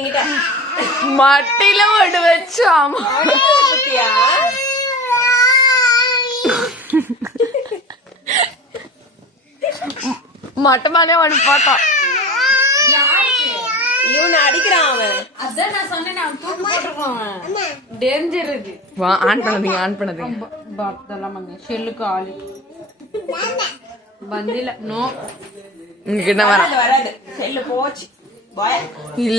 என்கிட்ட மட்டில போட்டு வச்சோம். மட்டமானே ஒன்று போட்டோம். இவனை அடிக்கிறான் அவன். அதான் நான் சொன்னேன், அவன் தூக்கு போட்டுருக்கான். டேஞ்சர் இது. வா, ஆன் பண்ணாதீங்க, ஆன் பண்ணாதீங்க. பத்தலாமாங்க செல்லுக்கு ஆளு பந்தில நோ இங்க என்ன வர வராது செல்லு போச்சு.